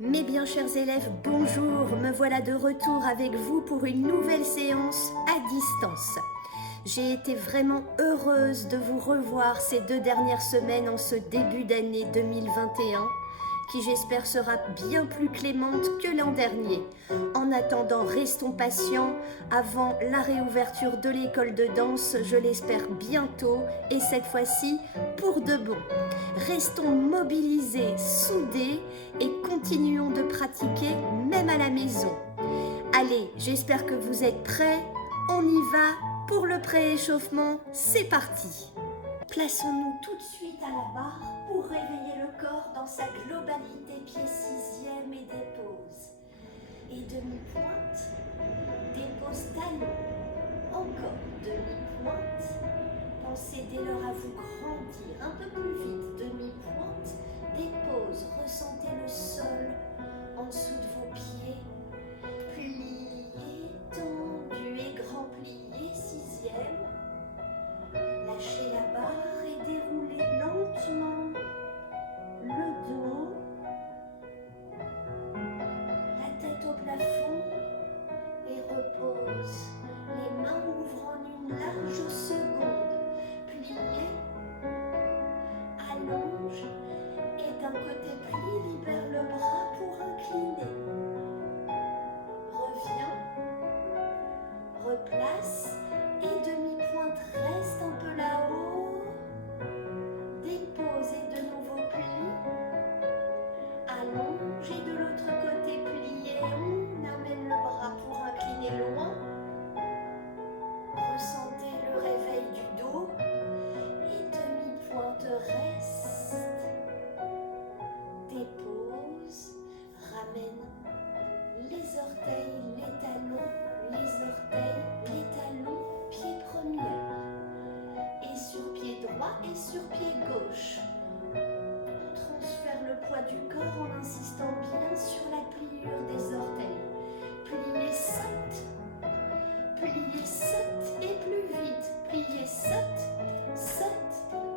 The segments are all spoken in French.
Mes bien chers élèves, bonjour, me voilà de retour avec vous pour une nouvelle séance à distance. J'ai été vraiment heureuse de vous revoir ces 2 dernières semaines en ce début d'année 2021, qui j'espère sera bien plus clémente que l'an dernier. En attendant, restons patients avant la réouverture de l'école de danse, je l'espère bientôt, et cette fois-ci pour de bon. Restons mobilisés, soudés et continuons de pratiquer même à la maison. Allez, j'espère que vous êtes prêts. On y va pour le prééchauffement. C'est parti. Plaçons-nous tout de suite à la barre pour réveiller le corps dans sa globalité, pied 6e et dépose. Et demi-pointe, dépose talon. Encore demi-pointe. Pensez dès lors à vous grandir un peu plus vite. Demi-pointe, dépose, ressentez le sol en dessous de vos pieds. Pliez, tendu et grand plié, 6e. Lâchez la barre et déroulez lentement le dos, la tête au plafond et repose. Les mains ouvrent en une large seconde. Pliez, allonge et d'un côté plie, libère le bras pour incliner. Reviens, replace et demi-pointe reste un peu là-haut. Dépose et de nouveau plie. Allonge et de l'autre côté plié. On amène le bras pour incliner loin. Ressentez le réveil du dos. Et demi-pointe reste. Dépose. Ramène les orteils, les talons, les talons, pied premier. Et sur pied droit et sur pied gauche. On transfère le poids du corps en insistant bien sur la pliure des orteils. Pliez, saute. Pliez, saute et plus vite. Pliez, saute, saute,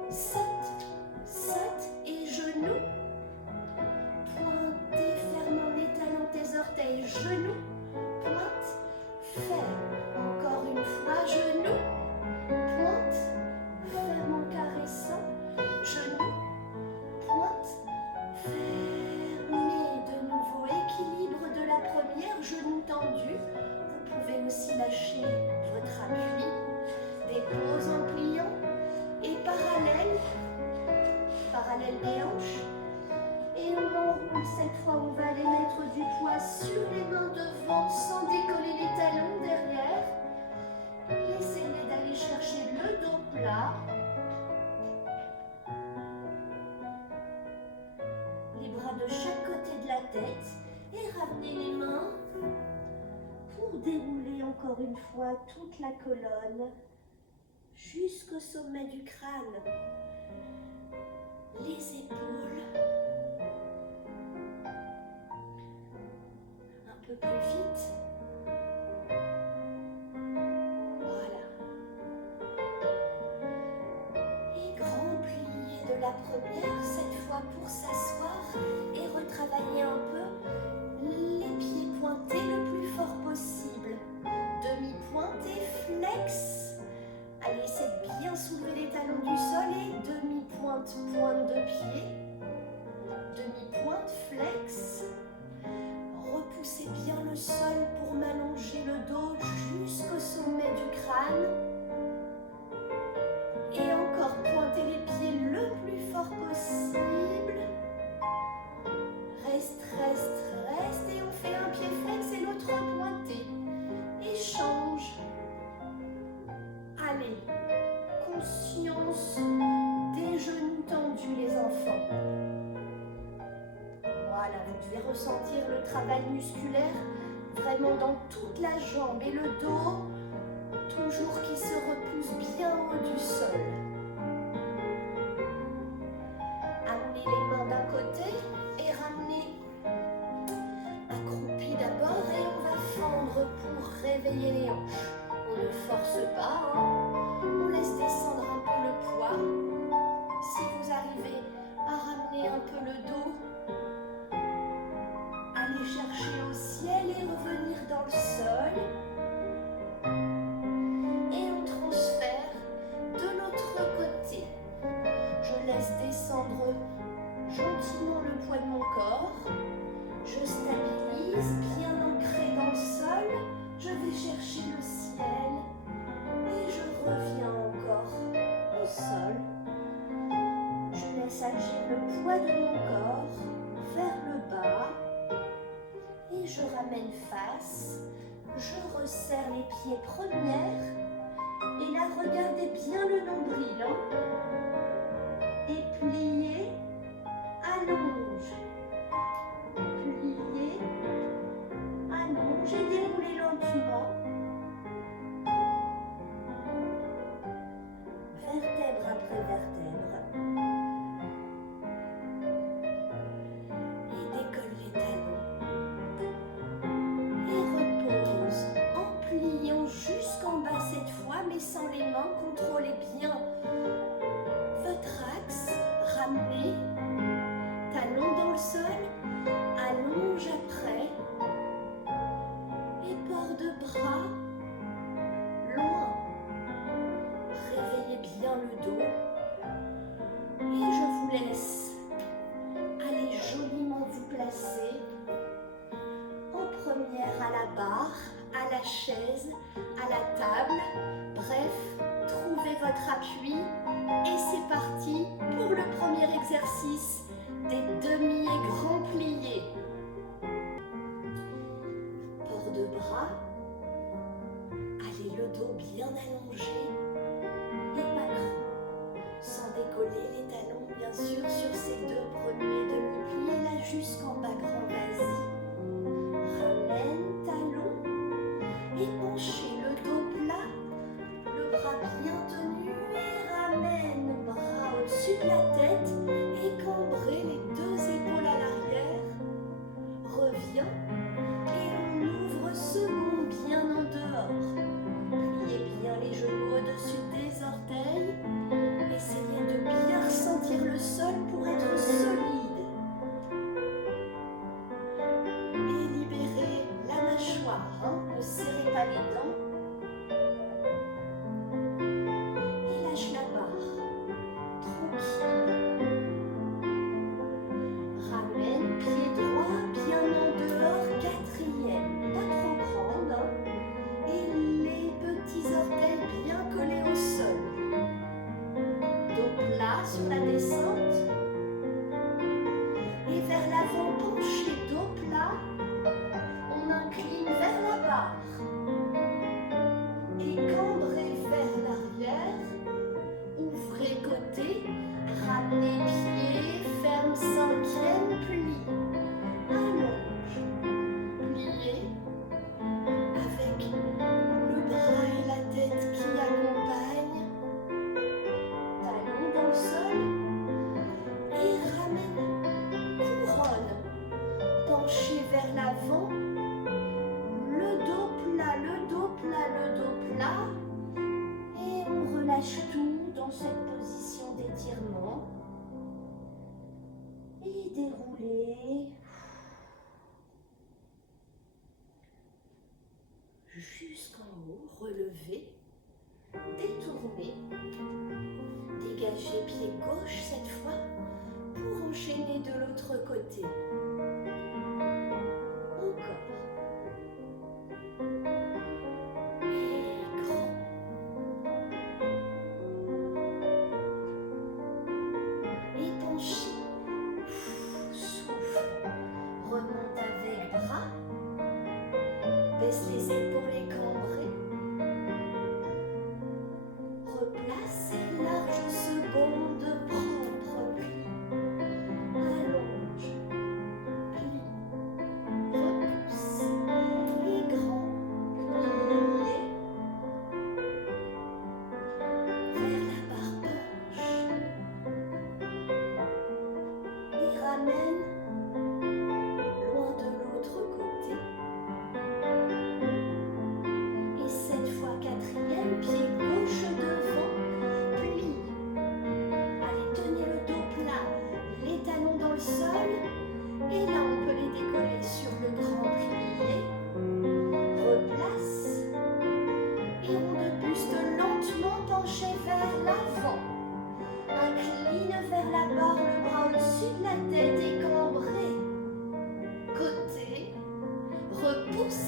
saute, saute et genoux. Pointez, fermant les talons, tes orteils, genoux. Pointe, ferme. Encore une fois, genoux. Pointe, ferme en caressant. Genoux. Pointe, fermez. De nouveau, équilibre de la première, genoux tendus. Vous pouvez aussi lâcher votre appui. Dépose en pliant et parallèle des hanches. Et on enroule cette fois, on va aller mettre du poids sur les mains devant sans décoller les talons derrière. Laissez-les d'aller chercher le dos plat. Les bras de chaque côté de la tête et ramenez les mains pour dérouler encore une fois toute la colonne jusqu'au sommet du crâne. Les épaules. Un peu plus vite. Voilà. Et grand plié de la première, cette fois pour s'asseoir et retravailler un peu les pieds pointés le plus fort possible. Demi-pointe et flex. Allez, essayez de bien soulever les talons du sol et demi-pointe, pointe de pied. Demi-pointe, flex. Repoussez bien le sol pour m'allonger le dos jusqu'au sommet du crâne. Et encore pointez les pieds le plus fort possible. Reste, reste, reste. Et on fait un pied flex et l'autre pointé. Échange. Allez, conscience des genoux tendus les enfants. Voilà, vous devez ressentir le travail musculaire vraiment dans toute la jambe et le dos, toujours qui se repousse bien haut du sol. Amenez les mains d'un côté et ramenez accroupi d'abord et on va fendre pour réveiller les hanches. On ne force pas, on laisse descendre un peu le poids. Si vous arrivez à ramener un peu le dos, chercher au ciel et revenir dans le sol. Et on transfère de l'autre côté. Je laisse descendre gentiment le poids de mon corps. Je stabilise, bien ancré dans le sol. Je vais chercher le ciel et je reviens encore au sol. Je laisse agir le poids de mon corps vers le bas et je ramène face. Je resserre les pieds première et là regardez bien le nombril. Et pliez, allonge. Pliez, allonge et déroulez lentement. Vertèbre après vertèbre. Et décolle les talons. Et repose en pliant jusqu'en bas cette fois, mais sans les mains. Contrôlez bien votre axe. Ramenez. Talons dans le sol. Allonge après. Et port de bras. Loin. Réveillez bien le dos. Et je vous laisse aller joliment vous placer en première à la barre, à la chaise, à la table. Bref, trouvez votre appui et c'est parti pour le premier exercice des demi et grands pliés. Port de bras, allez le dos bien allongé et pas grand, sans décoller les talons bien sûr sur ces deux premiers demi-pliés là jusqu'en bas grand, vas-y. Ramène talon et penchez le dos plat, le bras bien tenu et ramène bras au-dessus de la tête et cambrez les deux épaules à l'arrière. Reviens et on ouvre second bien en dehors. Pliez bien les genoux au-dessus des orteils. Essayez de bien ressentir le sol pour être solide. Et libérez la mâchoire, ne serrez pas les dents. Et lâche la barre, tranquille. Ramène pied droit bien en dehors, quatrième, pas trop grande. Et les petits orteils bien collés au sol. Dos plat sur la descente. Et vers l'avant, penchez dos plat. On incline vers la barre. Et cambrez vers l'arrière. Ouvrez côté. Ramenez pied. Ferme cinquième, pli. Allonge. Pliez. Avec le bras et la tête qui accompagnent. Talon dans le sol. Et ramène couronne. Penchez vers l'avant. Le dos plat, le dos plat, le dos plat. Et on relâche tout dans cette position d'étirement. Et déroulez. Jusqu'en haut, relevez. Détournez. Dégagez pied gauche cette fois pour enchaîner de l'autre côté. Encore. Et grand. Et penchez. Souffle.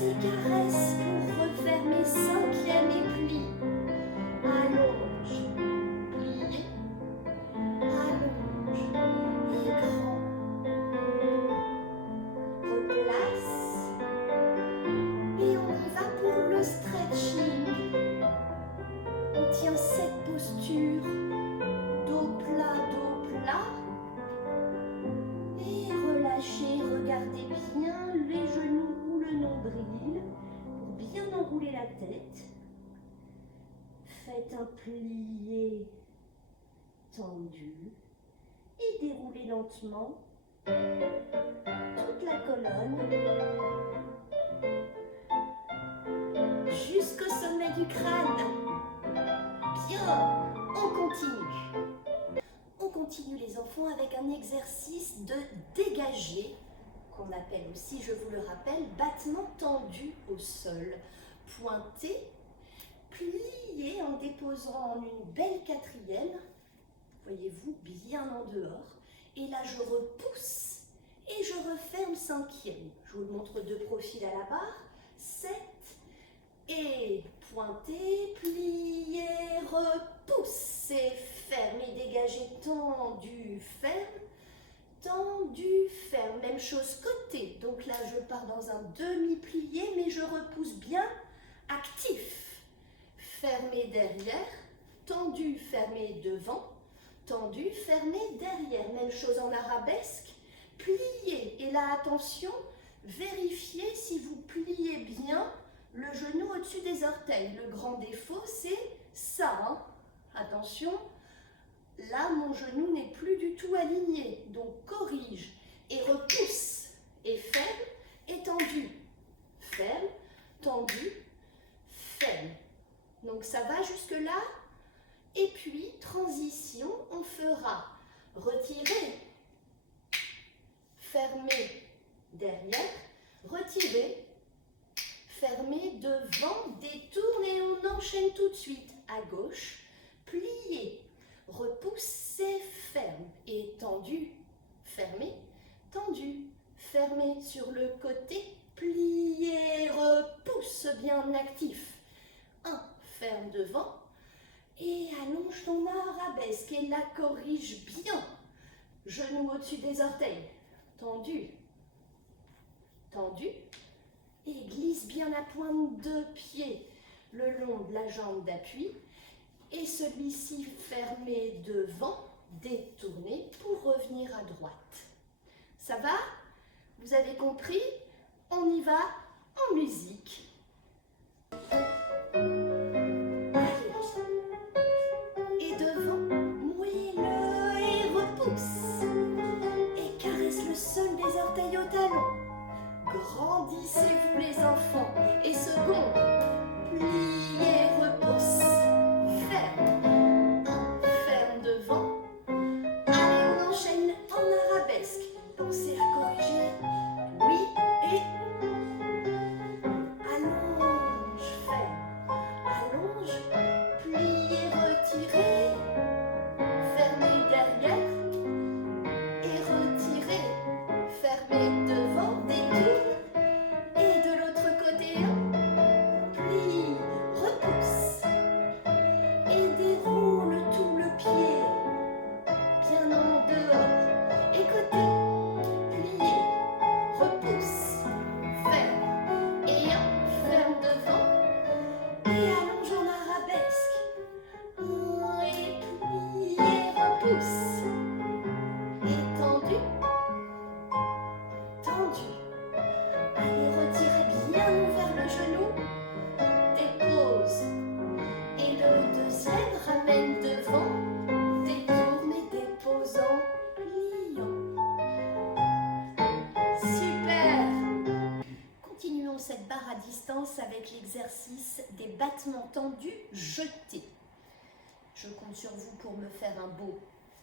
et caresse pour refermer 5e et plie. Allonge, plié, allonge et grand. Replace et on y va pour le stretching. On tient cette posture, dos plat, et relâchez, regardez bien les genoux ou le nombril pour bien enrouler la tête. Faites un plié tendu et déroulez lentement toute la colonne jusqu'au sommet du crâne. Bien, on continue. On continue les enfants avec un exercice de dégagé qu'on appelle aussi, je vous le rappelle, battement tendu au sol. Pointé, plié en déposant en une belle 4e, voyez-vous, bien en dehors. Et là, je repousse et je referme 5e. Je vous le montre de profil à la barre. 7 et pointé, plié, repousse et ferme et dégagé, tendu, ferme, tendu, ferme. Même chose côté. Donc là, je pars dans un demi-plié, mais je repousse bien, actif. Fermé derrière, tendu, fermé devant, tendu, fermé derrière. Même chose en arabesque, plié. Et là, attention, vérifiez si vous pliez bien le genou au-dessus des orteils. Le grand défaut, c'est ça. Hein. Attention, là, mon genou n'est plus du tout aligné. Donc, corrige et repousse. Et ferme et tendu. Ferme, tendu, ferme. Donc, ça va jusque-là. Et puis, transition, on fera retirer, fermer derrière, retirer, fermer devant, détourne et on enchaîne tout de suite. À gauche, plier, repousser, ferme et tendu, fermé, tendu, fermé sur le côté, plier, repousse bien actif. 1, ferme devant et allonge ton arabesque et la corrige bien. Genou au-dessus des orteils, tendu, tendu. Et glisse bien la pointe de pied le long de la jambe d'appui. Et celui-ci fermé devant, détourné pour revenir à droite. Ça va? Vous avez compris? On y va en musique. Allez. Et devant, mouille-le et repousse. Et caresse le sol des orteils au talon. Grandissez-vous les enfants. Et seconde, pliez, repousse, ferme. 1, ferme devant. Allez, on enchaîne en arabesque. Pensez à corriger. Oui, et allonge, ferme. Allonge, pliez, retirez. Fermez derrière. Et retirez. Fermez devant, détourne. Et de l'autre côté, plie, repousse. Et déroule tout le pied, bien en dehors. Et côté, plié, repousse, ferme. Et ferme devant. Et allonge en arabesque. Et plié, repousse. Et tendu, tendu. Allez, retirez bien ouvert le genou, dépose. Et le deuxième, ramène devant, détourne et dépose en pliant. Super! Continuons cette barre à distance avec l'exercice des battements tendus jetés. Je compte sur vous pour me faire un beau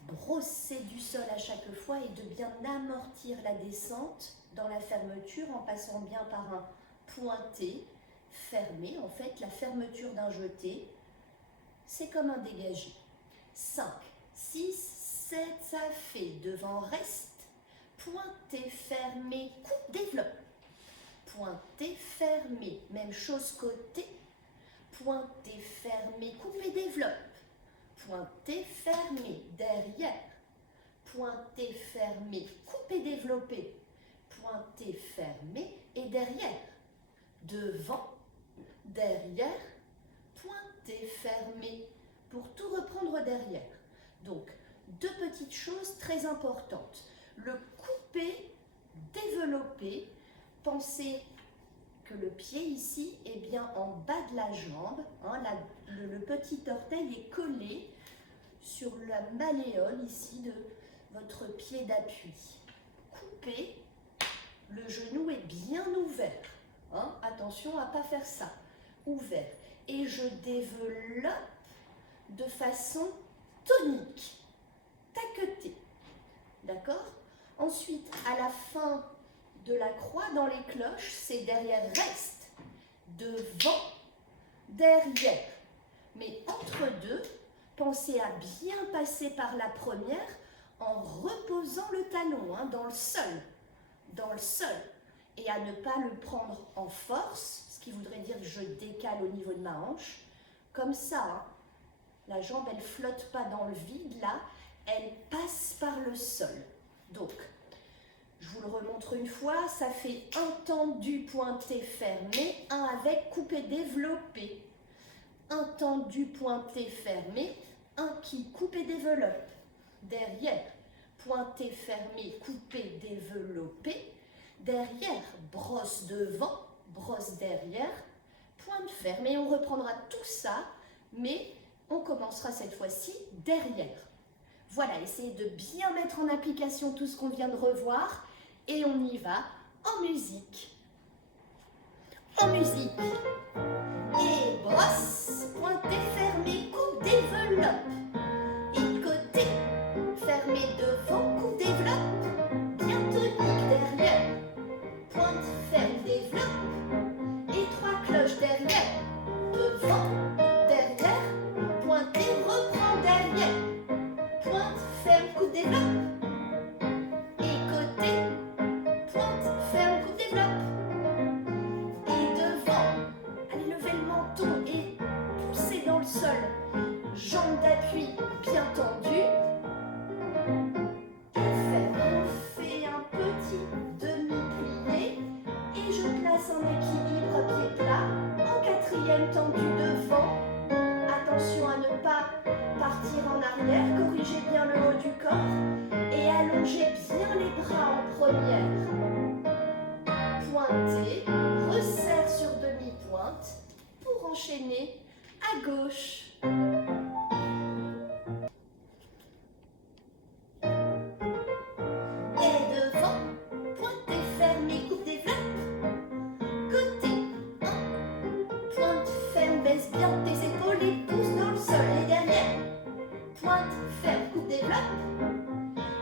brosser du sol à chaque fois et de bien amortir la descente dans la fermeture en passant bien par un pointé, fermé. En fait, la fermeture d'un jeté, c'est comme un dégagé. 5, 6, 7, ça fait. Devant, reste. Pointé, fermé, coupe, développe. pointé, fermé. Même chose côté, pointé, fermé, coupé, développe. Pointé, fermé, derrière. Pointé, fermé, coupé, développé. Pointé, fermé et derrière. Devant, derrière, pointé, fermé. Pour tout reprendre derrière. Donc, deux petites choses très importantes. Le coupé, développé. Pensez que le pied ici est bien en bas de la jambe. Hein, le petit orteil est collé sur la malléole ici de votre pied d'appui. Coupé, le genou est bien ouvert. Hein, attention à ne pas faire ça. Ouvert. Et je développe de façon tonique, taquetée. D'accord? Ensuite, à la fin de la croix dans les cloches, c'est derrière reste, devant, derrière. Mais entre deux, pensez à bien passer par la première en reposant le talon dans le sol. Dans le sol. Et à ne pas le prendre en force, ce qui voudrait dire que je décale au niveau de ma hanche. Comme ça, hein. La jambe, elle ne flotte pas dans le vide, là, elle passe par le sol. Donc, je vous le remontre une fois, ça fait un tendu, pointé, fermé, un avec coupé, développé. Un tendu, pointé, fermé, un qui coupe et développe. Derrière, pointé, fermé, coupé, développé. Derrière, brosse devant, brosse derrière, pointe fermée. On reprendra tout ça, mais on commencera cette fois-ci derrière. Voilà, essayez de bien mettre en application tout ce qu'on vient de revoir et on y va en musique. En musique. Et brosse, pointé, fermé, coupe, développe. Et côté, fermé devant, coupe, développe. Bien tonique derrière. Pointe, ferme, développe. Et trois cloches derrière. Devant, derrière. Pointé, reprend derrière. Pointe, ferme, coupe, développe. Et côté, pointe, ferme, coupe, développe. Et devant, allez lever le menton et pousser dans le sol. Jambes d'appui bien tendues. Et ferme, on fait un petit demi-plié. Et je place un équilibre à pied plat. En quatrième tendu devant. Attention à ne pas partir en arrière. Corrigez bien le haut du corps. Et allongez bien les bras en première. Pointez, resserre sur demi-pointe pour enchaîner à gauche. Et devant, pointez, fermez, coupe, développe. Côté 1, pointe, ferme, baisse bien tes épaules et pousse dans le sol. Et derrière, pointe, ferme, coupe, développe.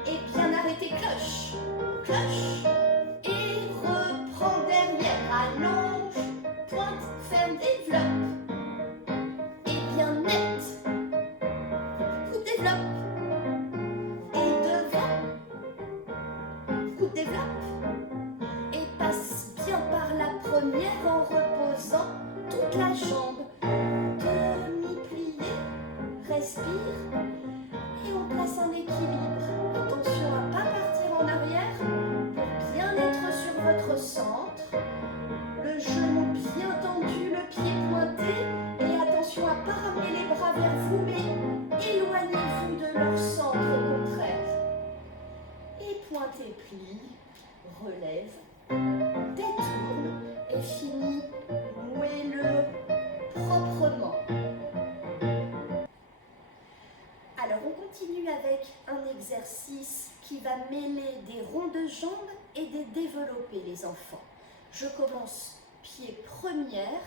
Et bien arrêtez, cloche, cloche. Et reprends derrière, allonge, pointe, ferme, développe. Et bien net, coupe, développe. Et devant, coupe, développe. Et passe bien par la première en reposant toute la jambe. Demi-plié, respire. Et on place un équilibre. Attention à ne pas partir en arrière pour bien être sur votre centre. Le genou bien tendu, le pied pointé. Et attention à ne pas ramener les bras vers vous, mais éloignez-vous de leur centre au contraire. Et pointez, plie, relève, détourne et finit moelleux proprement. Alors on continue avec un exercice qui va mêler des ronds de jambes et des développés les enfants. Je commence pied première,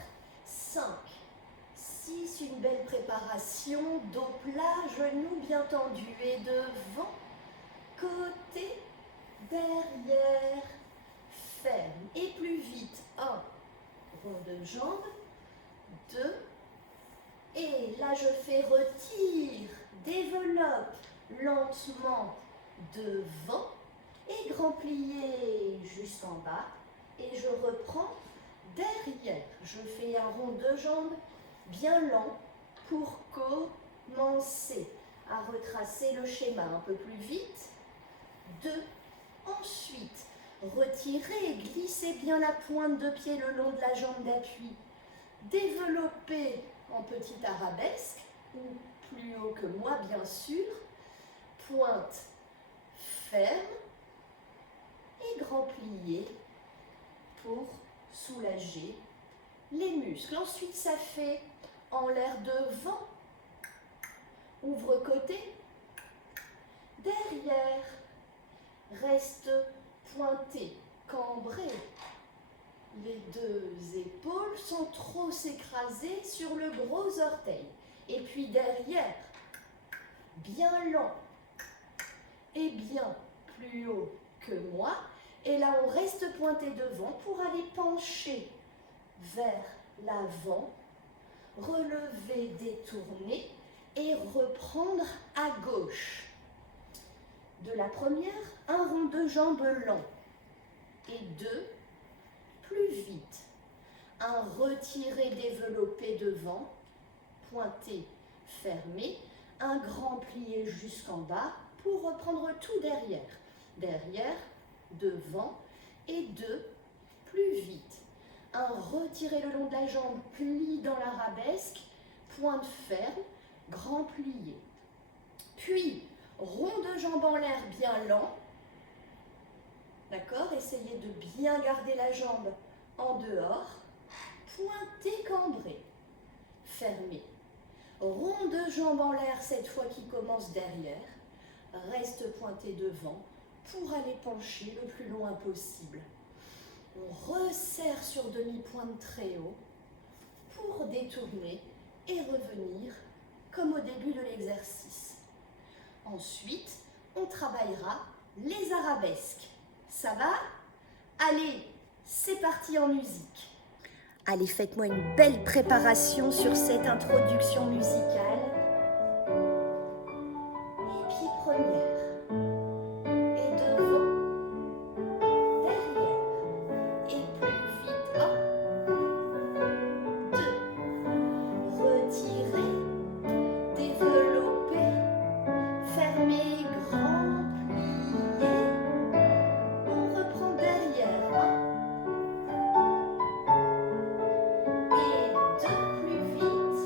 5, 6, une belle préparation, dos plat, genoux bien tendus et devant, côté, derrière, ferme et plus vite, 1, rond de jambes, 2, et là je fais retire, développe lentement devant et grand plié jusqu'en bas et je reprends derrière. Je fais un rond de jambes bien lent pour commencer à retracer le schéma un peu plus vite. 2. Ensuite, retirez et glissez bien la pointe de pied le long de la jambe d'appui. Développez en petite arabesque, ou plus haut que moi bien sûr. Pointe ferme et grand plié pour soulager les muscles. Ensuite, ça fait en l'air devant, ouvre côté, derrière, reste pointé, cambré. Les deux épaules sans trop s'écraser sur le gros orteil. Et puis derrière, bien lent et bien plus haut que moi. Et là, on reste pointé devant pour aller pencher vers l'avant, relever, détourner et reprendre à gauche. De la première, un rond de jambes lent et 2, plus vite. Un retiré, développé devant, pointé, fermé, un grand plié jusqu'en bas pour reprendre tout derrière. Derrière, devant et 2, plus vite. Un retiré le long de la jambe, pli dans l'arabesque, pointe ferme, grand plié. Puis, rond de jambe en l'air bien lent. D'accord? Essayez de bien garder la jambe en dehors. Pointé, cambré, fermé. Rond de jambe en l'air, cette fois qui commence derrière. Reste pointé devant pour aller pencher le plus loin possible. On resserre sur demi-pointe très haut pour détourner et revenir comme au début de l'exercice. Ensuite, on travaillera les arabesques. Ça va? Allez, c'est parti en musique. Allez, faites-moi une belle préparation sur cette introduction musicale. Les pieds premières. Et devant, derrière. Et plus vite. 1, 2. Retirez, développez, fermez, grand plié. On reprend derrière. 1. Et 2, plus vite.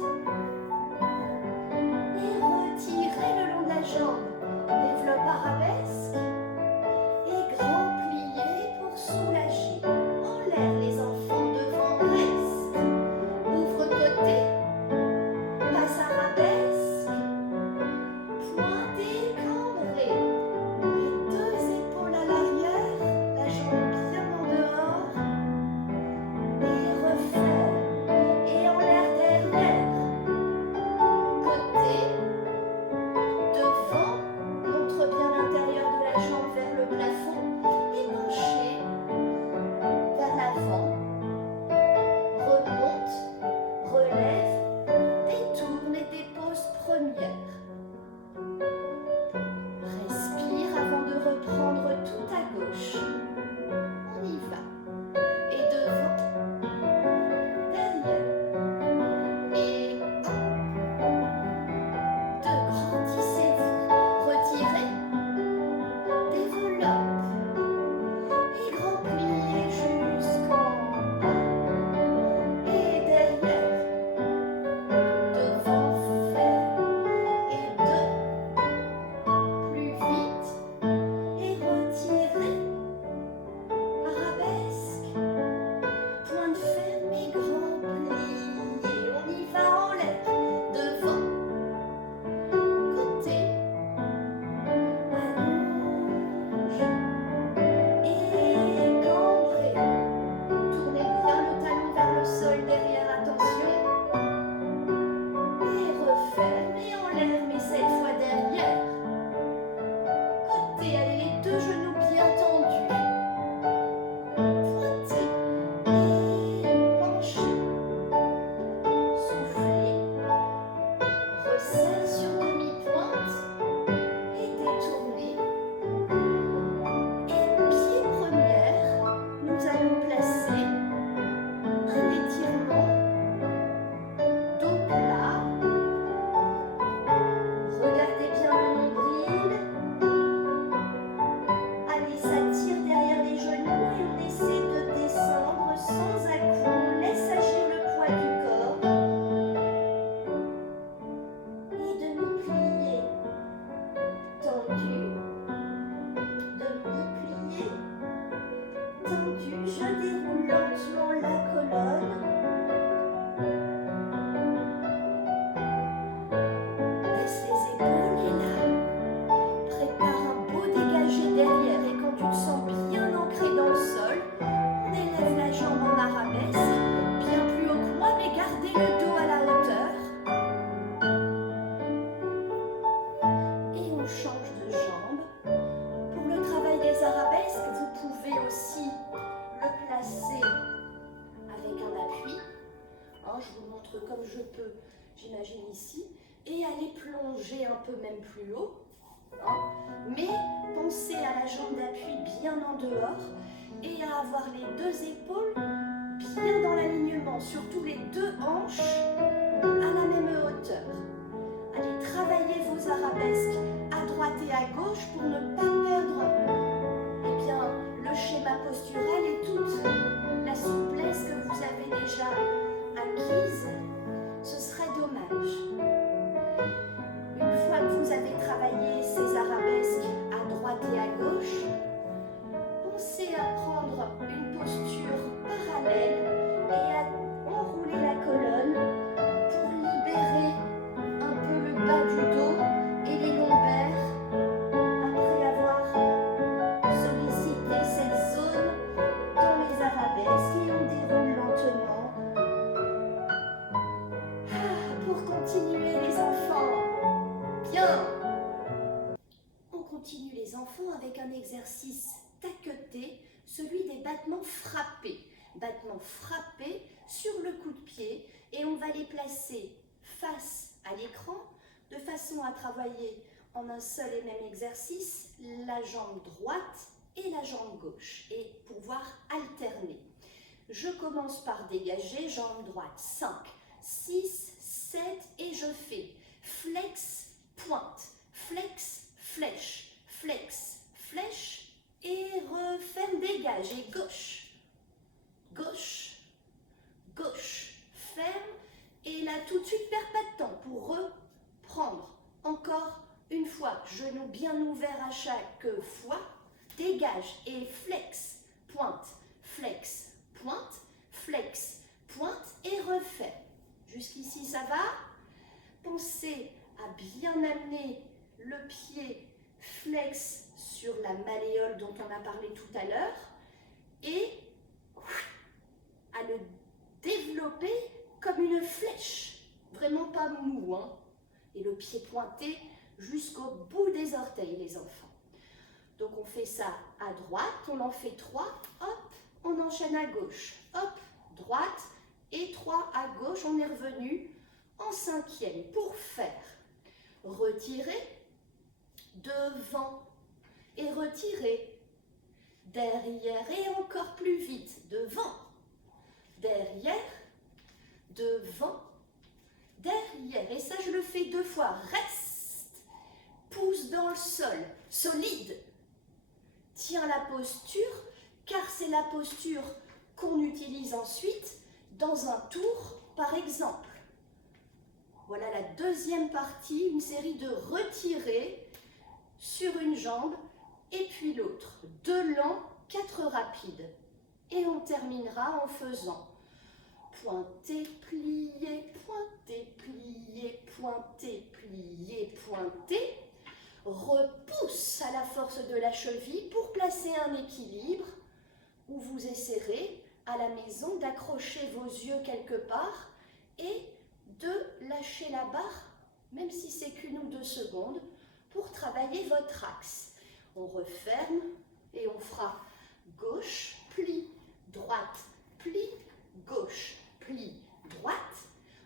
je déroule lentement la colonne. Laisse les épaules et là. Prépare un beau dégagé derrière et quand tu te sens bien ancré dans le sol, on élève la jambe en arabesque, bien plus haut que moi, mais gardez le dos à la hauteur. Et on change de jambe. Pour le travail des arabesques, vous pouvez aussi le placer avec un appui. Je vous montre comme je peux, j'imagine ici, et aller plonger un peu même plus haut. Mais pensez à la jambe d'appui bien en dehors et à avoir les deux épaules bien dans l'alignement, surtout les deux hanches à la même hauteur. Allez travailler vos arabesques à droite et à gauche pour ne pas perdre le schéma postural et toute la souplesse que vous avez déjà acquise. Ce serait dommage. Une fois que vous avez travaillé ces arabesques à droite et à gauche, pensez à prendre une posture parallèle et à enrouler la colonne pour libérer un peu le bas du dos et les lombaires après avoir sollicité cette zone dans les arabesques et on déroule lentement. Pour continuer les enfants. Bien. On continue les enfants avec un exercice taqueté, celui des battements frappés. Battements frappés sur le coup de pied et on va les placer face à l'écran de façon à travailler en un seul et même exercice la jambe droite et la jambe gauche et pouvoir alterner. Je commence par dégager, jambe droite, 5, 6, 7 et je fais flex, pointe, flex, flèche, flex, flèche et referme, dégage et gauche, gauche, gauche, ferme et là tout de suite perds pas de temps pour reprendre. Encore une fois, genou bien ouvert à chaque fois, dégage et flex, pointe, flex, pointe, flex, pointe et referme. Jusqu'ici, ça va? Pensez à bien amener le pied flex sur la malléole dont on a parlé tout à l'heure et à le développer comme une flèche, vraiment pas mou, et le pied pointé jusqu'au bout des orteils, les enfants. Donc on fait ça à droite, on en fait 3, hop, on enchaîne à gauche, hop, droite, et 3 à gauche, on est revenu en 5e pour faire retirer, devant et retirer, derrière et encore plus vite, devant, derrière, devant, derrière. Et ça, je le fais 2 fois. Reste, pouce dans le sol, solide. Tiens la posture, car c'est la posture qu'on utilise ensuite dans un tour, par exemple. Voilà la deuxième partie, une série de retirés sur une jambe et puis l'autre. 2 lents, 4 rapides. Et on terminera en faisant pointer, plier, pointer, plier, pointer, plier, pointer. Repousse à la force de la cheville pour placer un équilibre où vous essaierez à la maison d'accrocher vos yeux quelque part et de lâcher la barre, même si c'est qu'1 ou 2 secondes, pour travailler votre axe. On referme et on fera gauche, pli, droite, pli, gauche, pli, droite.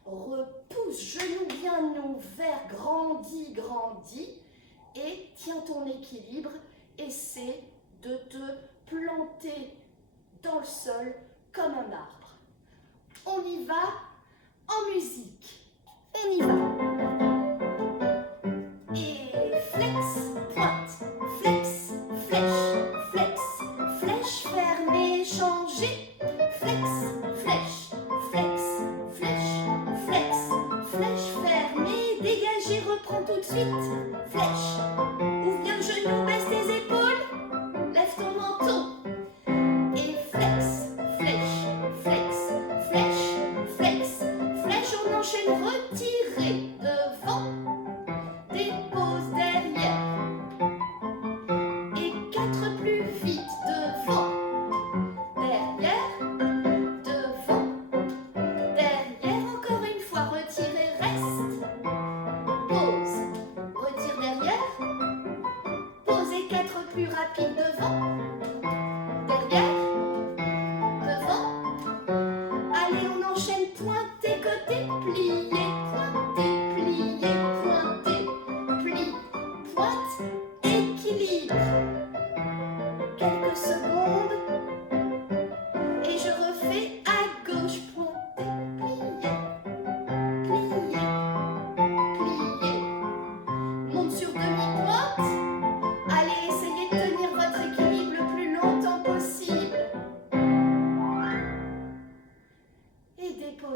Repousse, genou bien ouvert, grandis, grandis. Et tiens ton équilibre, essaie de te planter dans le sol comme un arbre. On y va en musique. On y va. Et flex, pointe, flex, flèche, flex, flèche, fermée, changer. Flex, flèche, flex, flèche, flex, flèche, fermée, dégagez, reprends tout de suite. Flèche, ouvre bien le genou, baisse tes épaules, lève ton menton. Et flex,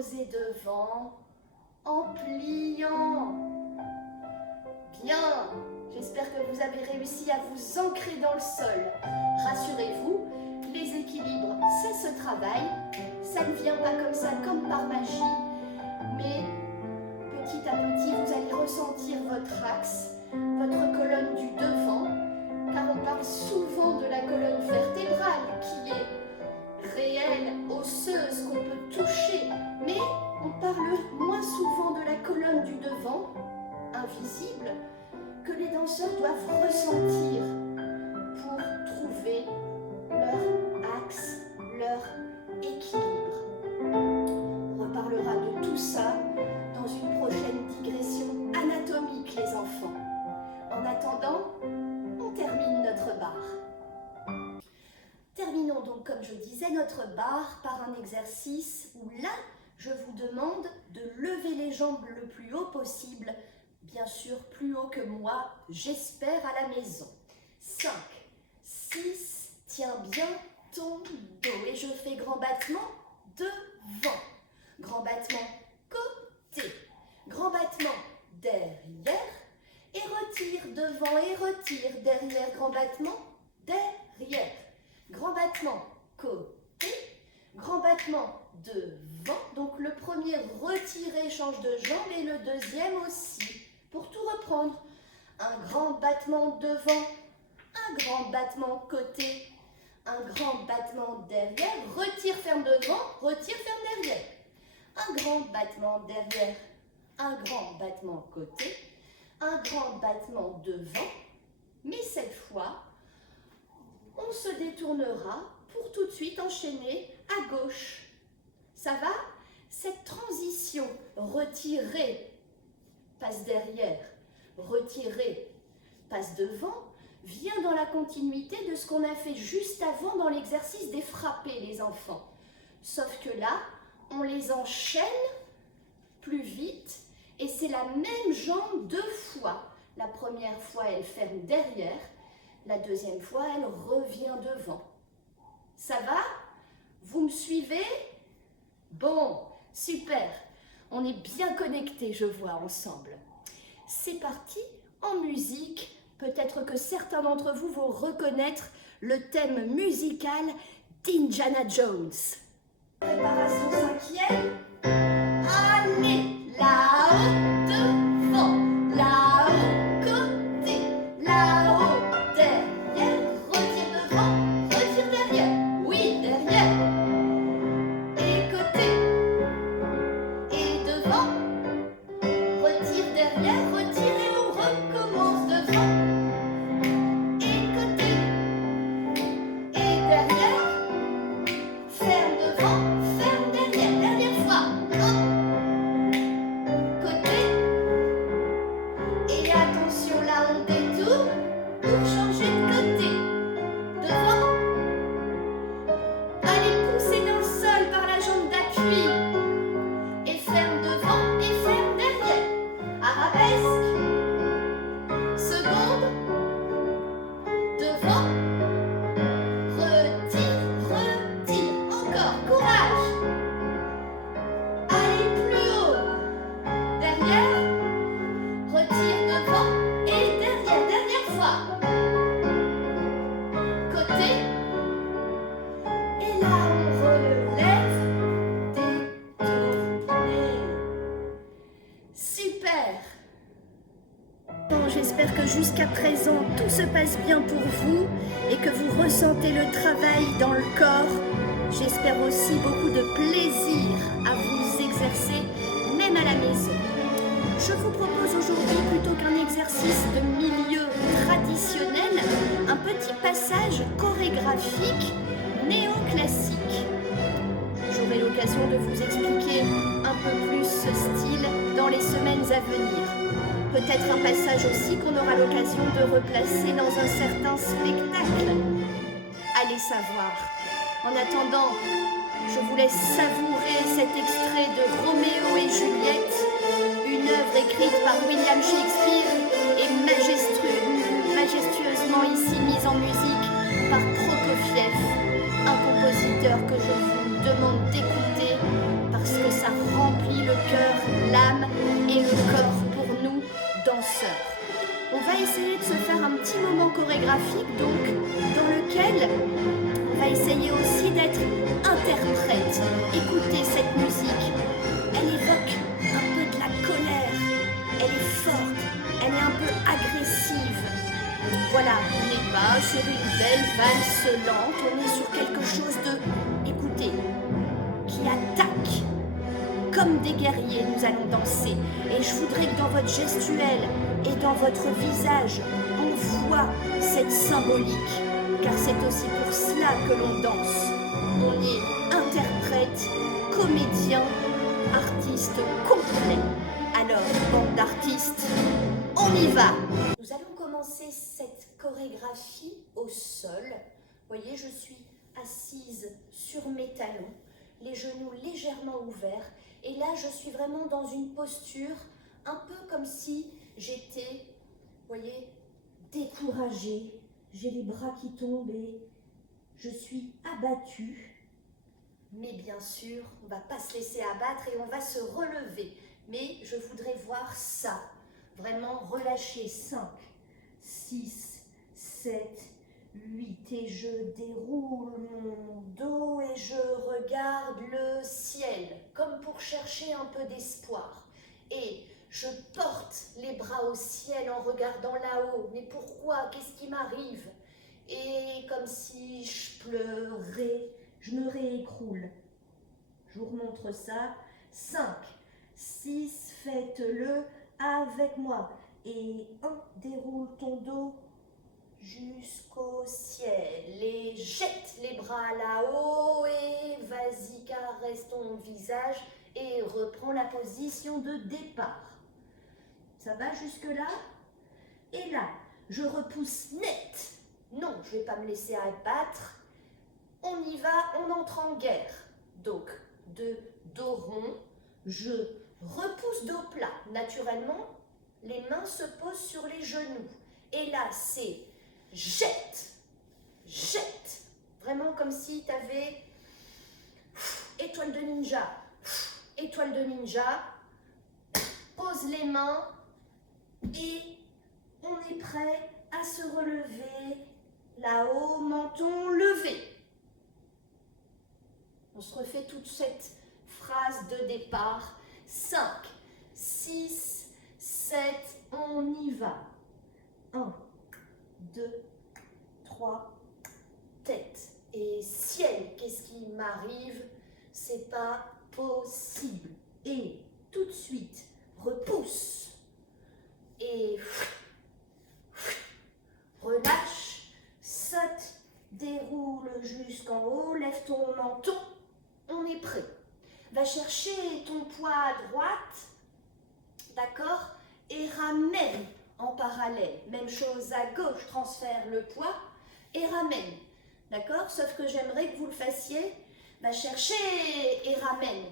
posez devant en pliant. Bien, j'espère que vous avez réussi à vous ancrer dans le sol. Rassurez-vous, les équilibres, ça se travaille. Ça ne vient pas comme ça, comme par magie. Mais petit à petit, vous allez ressentir votre axe, votre colonne du devant, car on parle souvent de la colonne vertébrale qui est réelle, osseuse, qu'on peut toucher, mais on parle moins souvent de la colonne du devant, invisible, que les danseurs doivent ressentir pour trouver leur axe, leur équilibre. On reparlera de tout ça dans une prochaine digression anatomique, les enfants. En attendant, on termine notre barre. Terminons donc, comme je disais, notre barre par un exercice où là, je vous demande de lever les jambes le plus haut possible, bien sûr plus haut que moi, j'espère à la maison. 5, 6, tiens bien ton dos et je fais grand battement devant, grand battement côté, grand battement derrière et retire devant et retire derrière, grand battement derrière, grand battement côté, grand battement devant. Donc le premier retirer, change de jambe et le deuxième aussi. Pour tout reprendre, un grand battement devant, un grand battement côté, un grand battement derrière, retire, ferme devant, retire, ferme derrière. Un grand battement derrière, un grand battement côté, un grand battement devant, mais cette fois, on se détournera pour tout de suite enchaîner à gauche. Ça va? Cette transition, retirer, passe derrière, retirer, passe devant, vient dans la continuité de ce qu'on a fait juste avant dans l'exercice des frappés, les enfants. Sauf que là, on les enchaîne plus vite et c'est la même jambe 2 fois. La première fois, elle ferme derrière, la deuxième fois, elle revient devant. Ça va? Vous me suivez? Bon, super. On est bien connectés, je vois, ensemble. C'est parti, en musique. Peut-être que certains d'entre vous vont reconnaître le thème musical d'Indiana Jones. Préparation 5e. Allez, là-haut, devant, là-haut, côté, là-haut, derrière, retire devant, retire derrière. Oui, derrière. Et côté, et devant, retire derrière, retire et on recommence devant. Et côté, et derrière, ferme devant, ferme derrière, dernière fois. Côté, et attention là on détourne pour changer de côté. Devant, allez pousser dans le sol par la jambe d'appui. Et ferme devant et ferme derrière. Arabesque. Seconde. Devant. Retire, retire. Encore, courage. Allez plus haut. Derrière. Retire devant et derrière. Dernière fois. Côté. Et là, on relève. Détourner. Super. Bon, j'espère que jusqu'à présent, tout se passe bien pour vous et que vous ressentez le travail dans le corps. J'espère aussi beaucoup de plaisir à vous exercer, même à la maison. Je vous propose aujourd'hui, plutôt qu'un exercice de milieu traditionnel, un petit passage chorégraphique néoclassique. J'aurai l'occasion de vous expliquer un peu plus ce style dans les semaines à venir. Peut-être un passage aussi qu'on aura l'occasion de replacer dans un certain spectacle. Allez savoir. En attendant, je vous laisse savourer cet extrait de Roméo et Juliette, une œuvre écrite par William Shakespeare et majestueusement ici mise en musique par Prokofiev, un compositeur que je vous demande d'écouter parce que ça rend chorégraphique donc dans lequel on va essayer aussi d'être interprète. Écoutez cette musique, elle évoque un peu de la colère, elle est forte, elle est un peu agressive. Voilà, on n'est pas sur une belle valse lente, on est sur quelque chose de, écoutez, qui attaque. Comme des guerriers, nous allons danser. Et je voudrais que dans votre gestuelle et dans votre visage, on voit cette symbolique. Car c'est aussi pour cela que l'on danse. On est interprète, comédien, artiste complet. Alors, bande d'artistes, on y va! Nous allons commencer cette chorégraphie au sol. Vous voyez, je suis assise sur mes talons, les genoux légèrement ouverts. Et là, je suis vraiment dans une posture un peu comme si j'étais, vous voyez, découragée. J'ai les bras qui tombent et je suis abattue. Mais bien sûr, on ne va pas se laisser abattre et on va se relever. Mais je voudrais voir ça. Vraiment relâcher. 5, 6, 7, 8. Et je déroule mon dos et je regarde le ciel, comme pour chercher un peu d'espoir. Et je porte les bras au ciel en regardant là-haut. Mais pourquoi? Qu'est-ce qui m'arrive? Et comme si je pleurais, je me réécroule. Je vous remontre ça. 5, 6, faites-le avec moi. Et 1, déroule ton dos jusqu'au ciel et jette les bras là-haut et vas-y, caresse ton visage et reprends la position de départ. Ça va jusque-là? Et là, je repousse net. Non, je ne vais pas me laisser abattre. On y va, on entre en guerre. Donc, de dos rond, je repousse dos plat. Naturellement, les mains se posent sur les genoux. Et là, c'est jette, jette. Vraiment comme si tu avais étoile de ninja, étoile de ninja. Pose les mains et on est prêt à se relever. Là-haut, menton levé. On se refait toute cette phrase de départ. 5, 6, 7, on y va. 1, 2, 3, tête et ciel. Qu'est-ce qui m'arrive? C'est pas possible. Et tout de suite, repousse. Et relâche, saute, déroule jusqu'en haut, lève ton menton. On est prêt. Va chercher ton poids à droite, d'accord? Et ramène en parallèle. Même chose à gauche, transfère le poids et ramène. D'accord? Sauf que j'aimerais que vous le fassiez. Va chercher et ramène.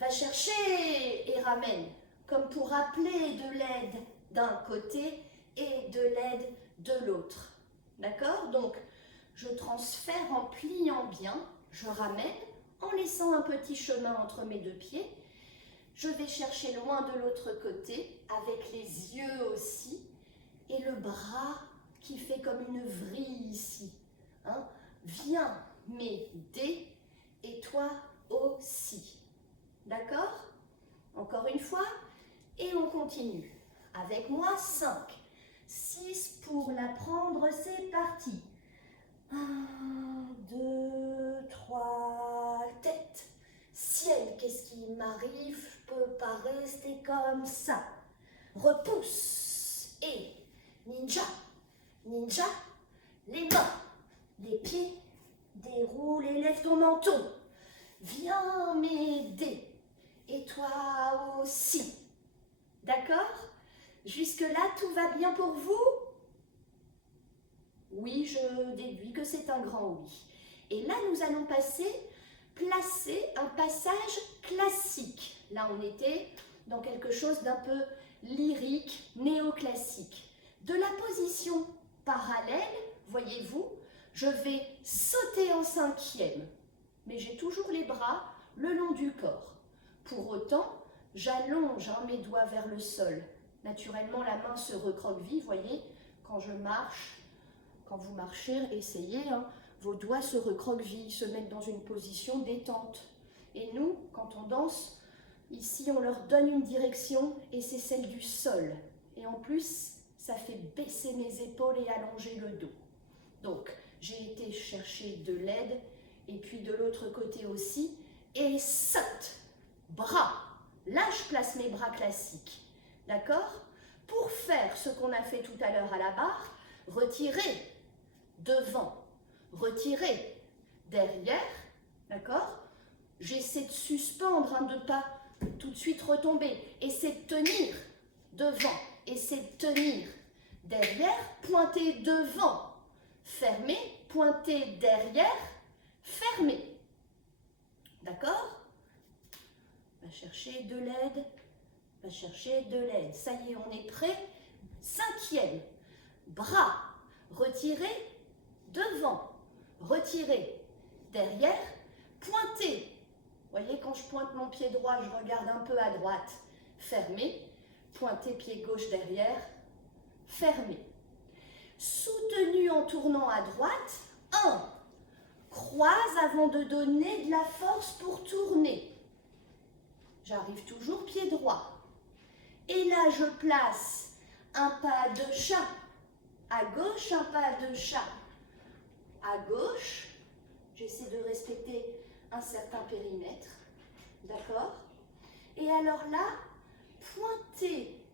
Va chercher et ramène. Comme pour appeler de l'aide d'un côté et de l'aide de l'autre. D'accord? Donc, je transfère en pliant bien. Je ramène en laissant un petit chemin entre mes deux pieds. Je vais chercher loin de l'autre côté, avec les yeux aussi, et le bras qui fait comme une vrille ici. Hein? Viens m'aider, et toi aussi. D'accord? Encore une fois, et on continue. Avec moi, 5, 6 pour la prendre, c'est parti. 1, 2, 3, tête. Ciel, qu'est-ce qui m'arrive? Je peux pas rester comme ça. Repousse. Et ninja, ninja, les mains, les pieds, déroule et lève ton menton. Viens m'aider. Et toi aussi. D'accord? Jusque-là, tout va bien pour vous? Oui, je déduis que c'est un grand oui. Et là, nous allons placer un passage classique. Là, on était dans quelque chose d'un peu lyrique, néoclassique. De la position parallèle, voyez-vous, je vais sauter en 5e, mais j'ai toujours les bras le long du corps. Pour autant, j'allonge mes doigts vers le sol. Naturellement, la main se recroqueville, voyez, quand je marche. quand vous marchez, essayez, hein, vos doigts se recroquevillent, se mettent dans une position détente. Et nous, quand on danse, ici on leur donne une direction et c'est celle du sol. Et en plus, ça fait baisser mes épaules et allonger le dos. Donc, j'ai été chercher de l'aide et puis de l'autre côté aussi. Et saute, bras. Là, je place mes bras classiques. D'accord? Pour faire ce qu'on a fait tout à l'heure à la barre, retirer devant, retirer derrière. D'accord? J'essaie de suspendre, hein, de ne pas tout de suite retomber. Essaie de tenir devant, essaie de tenir derrière, pointer devant, fermer, pointer derrière, fermer. D'accord? Va chercher de l'aide, va chercher de l'aide. Ça y est, on est prêt. 5e, bras, retirer devant, retirer derrière, pointer. Vous voyez, quand je pointe mon pied droit, je regarde un peu à droite, fermer, pointer pied gauche derrière, fermer. Soutenu en tournant à droite, 1, croise avant de donner de la force pour tourner. J'arrive toujours pied droit. Et là, je place un pas de chat. À gauche, un pas de chat. À gauche, j'essaie de respecter un certain périmètre. D'accord? Et alors là, pointer,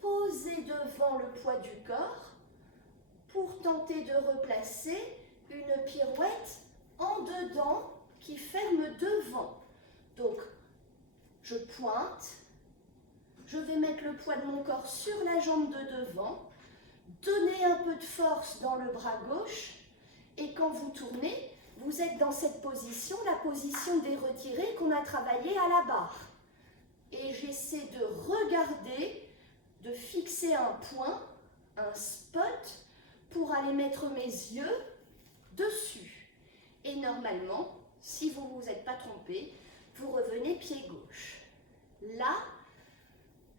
poser devant le poids du corps pour tenter de replacer une pirouette en dedans qui ferme devant. Donc, je pointe, je vais mettre le poids de mon corps sur la jambe de devant, donner un peu de force dans le bras gauche, et quand vous tournez, vous êtes dans cette position, la position des retirés qu'on a travaillé à la barre. Et j'essaie de regarder, de fixer un point, un spot, pour aller mettre mes yeux dessus. Et normalement, si vous ne vous êtes pas trompé, vous revenez pied gauche. Là,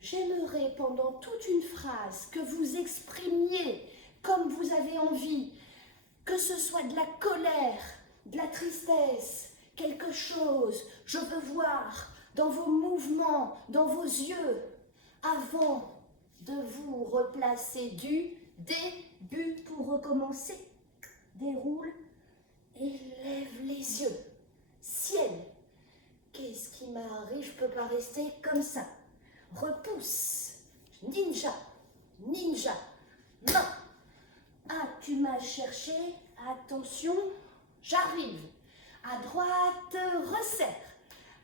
j'aimerais pendant toute une phrase que vous exprimiez comme vous avez envie, que ce soit de la colère, de la tristesse, quelque chose, je veux voir dans vos mouvements, dans vos yeux, avant de vous replacer du début pour recommencer. Déroule et lève les yeux. Ciel. Qu'est-ce qui m'arrive? Je ne peux pas rester comme ça. Repousse. Ninja. Ninja. Main. Ah, tu m'as cherché. Attention, j'arrive. À droite, resserre.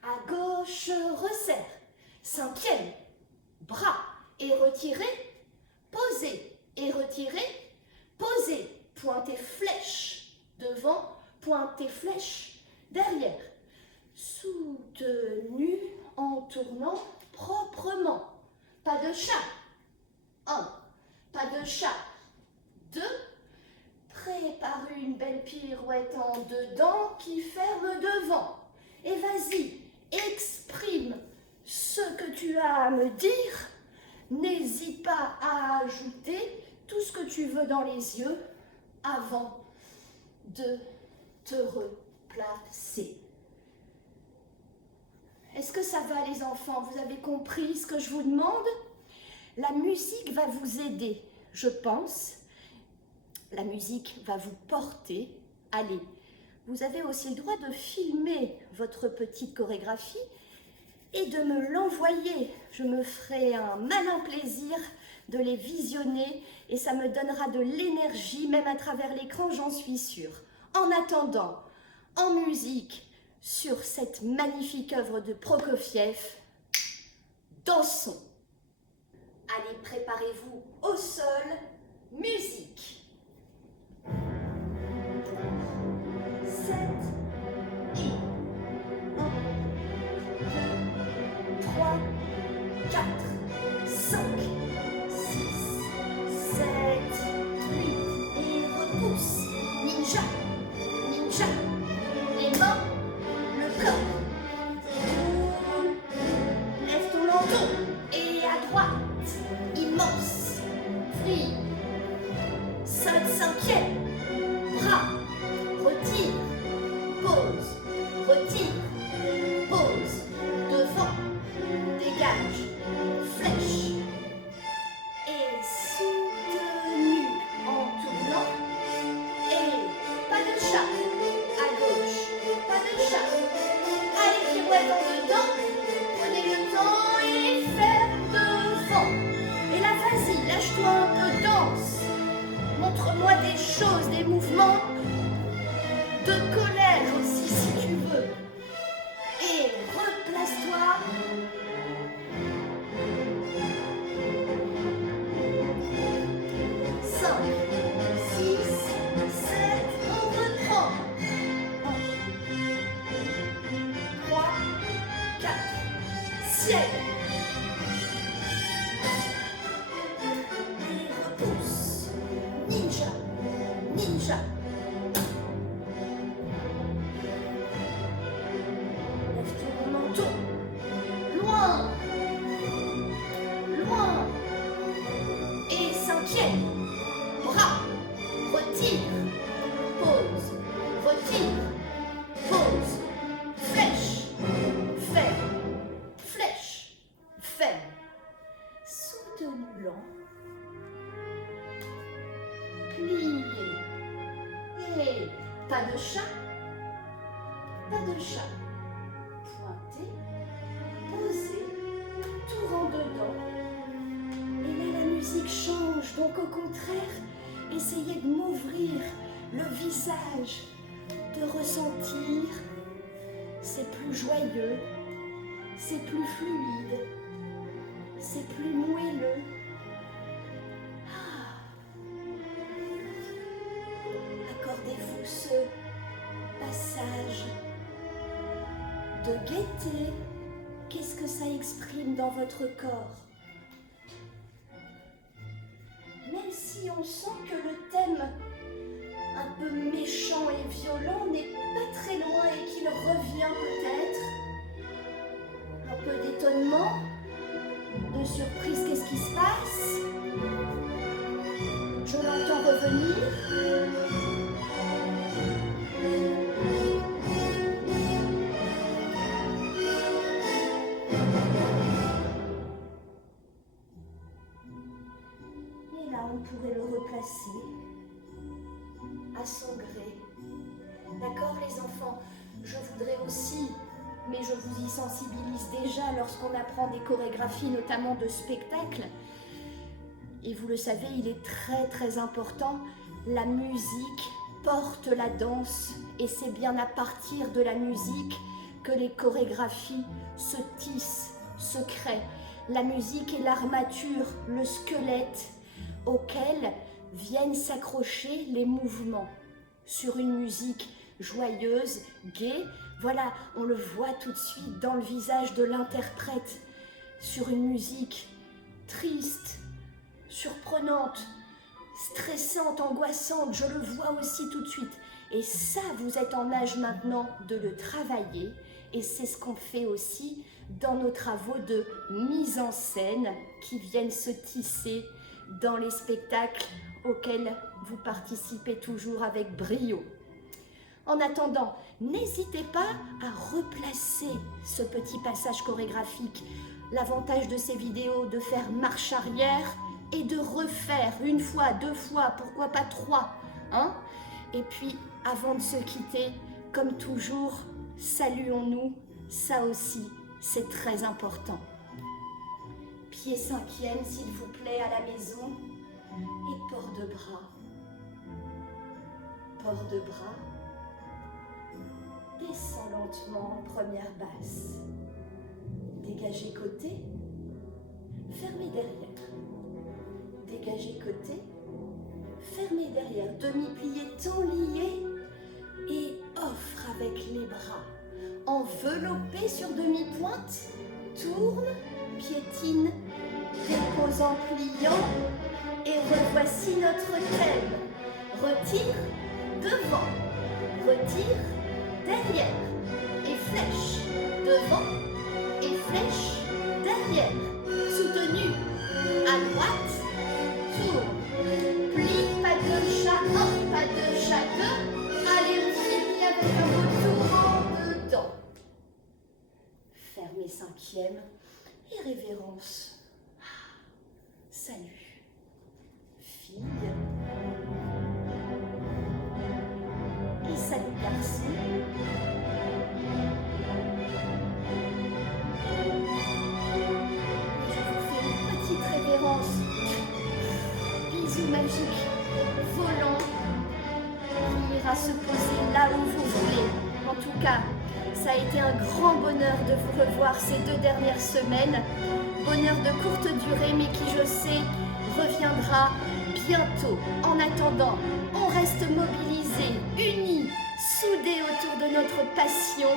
À gauche, resserre. 5e. Bras. Et retirer. Poser. Et retirer. Poser. Pointez flèche. Devant. Pointez flèche. Derrière. Soutenu en tournant proprement. Pas de chat. 1. Pas de chat. 2. Prépare une belle pirouette en dedans qui ferme devant. Et vas-y, exprime ce que tu as à me dire. N'hésite pas à ajouter tout ce que tu veux dans les yeux avant de te replacer. Est-ce que ça va les enfants? Vous avez compris ce que je vous demande? La musique va vous aider, je pense. La musique va vous porter. Allez, vous avez aussi le droit de filmer votre petite chorégraphie et de me l'envoyer. Je me ferai un malin plaisir de les visionner et ça me donnera de l'énergie, même à travers l'écran, j'en suis sûre. En attendant, en musique, sur cette magnifique œuvre de Prokofiev, dansons. Allez, préparez-vous au sol, musique. 7 et 1, 2, 3, 4, 5, 6, 7, 8 et repousse. Ninja, ninja, les mains, le corps. Lève ton menton et à droite, immense, free. retire, pose, devant, dégage, flèche. Et soutenu en tournant. Et pas de chat, à gauche, pas de chat. Allez, pirouette en dedans, prenez le temps et faire devant. Et là, vas-y, lâche-toi un peu, danse. Montre-moi des choses, des mouvements, de colère aussi si tu veux. Et replace-toi. 5, 6, 7, on reprend. 1, 3, 4, ciel. Et repousse. Ninja, ninja. Lève ton menton. Loin, loin. Et 5e. Bras, retire, pose, retire, pose, flèche, fait, flèche, fait. Soutenu lent, plié. Et pas de chat, pas de chat. Pointé, posé, tout rentre dedans. Et là, la musique change, donc au contraire, essayez de m'ouvrir le visage, de ressentir. C'est plus joyeux, c'est plus fluide, c'est plus moelleux. Ah. Accordez-vous ce passage de gaieté. Qu'est-ce que ça exprime dans votre corps? Même si on sent que le thème un peu méchant et violent n'est pas très loin et qu'il revient peut-être, un peu d'étonnement, de surprise, qu'est-ce qui se passe? Je l'entends revenir. On pourrait le replacer à son gré. D'accord les enfants? Je voudrais aussi, mais je vous y sensibilise déjà lorsqu'on apprend des chorégraphies, notamment de spectacles. Et vous le savez, il est très très important, la musique porte la danse et c'est bien à partir de la musique que les chorégraphies se tissent, se créent. La musique est l'armature, le squelette auquel viennent s'accrocher les mouvements. Sur une musique joyeuse, gaie, voilà, on le voit tout de suite dans le visage de l'interprète. Sur une musique triste, surprenante, stressante, angoissante, je le vois aussi tout de suite. Et ça, vous êtes en âge maintenant de le travailler. Et c'est ce qu'on fait aussi dans nos travaux de mise en scène qui viennent se tisser dans les spectacles auxquels vous participez toujours avec brio. En attendant, n'hésitez pas à replacer ce petit passage chorégraphique. L'avantage de ces vidéos, de faire marche arrière et de refaire une fois, 2 fois, pourquoi pas 3. Hein? Et puis, avant de se quitter, comme toujours, saluons-nous, ça aussi, c'est très important. Pied 5e, s'il vous plaît, à la maison. Et port de bras. Port de bras. Descends lentement en première basse. Dégagez côté. Fermez derrière. Dégagez côté. Fermez derrière. Demi-plié, temps lié. Et offre avec les bras. Enveloppé sur demi-pointe. Tourne. Piétine, dépose en pliant et revoici notre thème. Retire, devant, retire, derrière et flèche, devant et flèche, derrière. Soutenu, à droite, tourne, plie, pas de chat 1, pas de chat 2. Allez, on finit avec un retour en dedans. 5e et révérence. Salut, fille. Et salut, garçon. Je vous fais une petite révérence. Bisous magiques, volant, qui ira se poser là où vous voulez. En tout cas, ça a été un grand bonheur de vous revoir ces 2 dernières semaines. Bonheur de courte durée, mais qui, je sais, reviendra bientôt. En attendant, on reste mobilisés, unis, soudés autour de notre passion.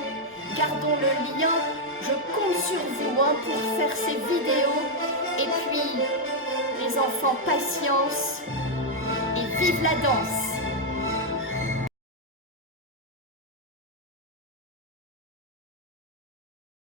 Gardons le lien. Je compte sur vous pour faire ces vidéos. Et puis, les enfants, patience et vive la danse!